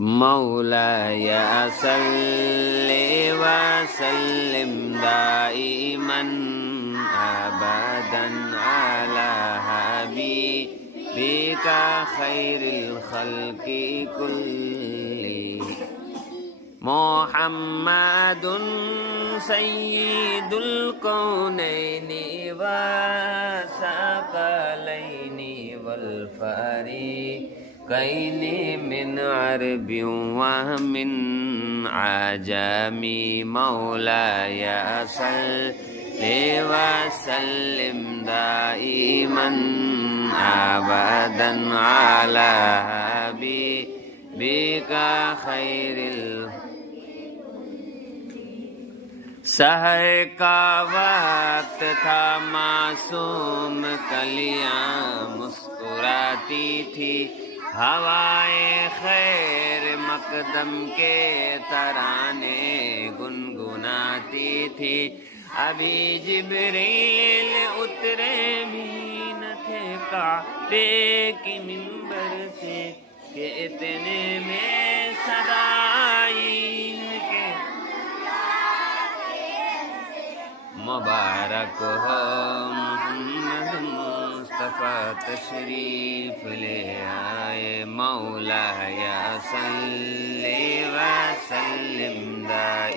मौलाया सल्लि व सल्लिम दाइमन अबदन अला हबीबिका खैरिल खल्क़ि कुल्ली मुहम्मदुन सय्यिदुल कौनैनि व सकलैनि वल फरीक़ैनि मिन अरबिय्य व मिन अजमी मौलाया सल्लि व सल्लिम दाइमन अबदन अला हबीबिका खैरिल। सहर का वक्त था, मासूम कलियां मुस्कुराती थी, हवाए खैर मकदम के तराने गुनगुनाती थी। अभी जिब्रील उतरे भी न थे काबे की मिंबर से कि इतने में सदाई के मुबारक हो मोहम्मद मुस्तफा तशरीफ ले आए। मौलाया सल्लि व सल्लिम दाइमन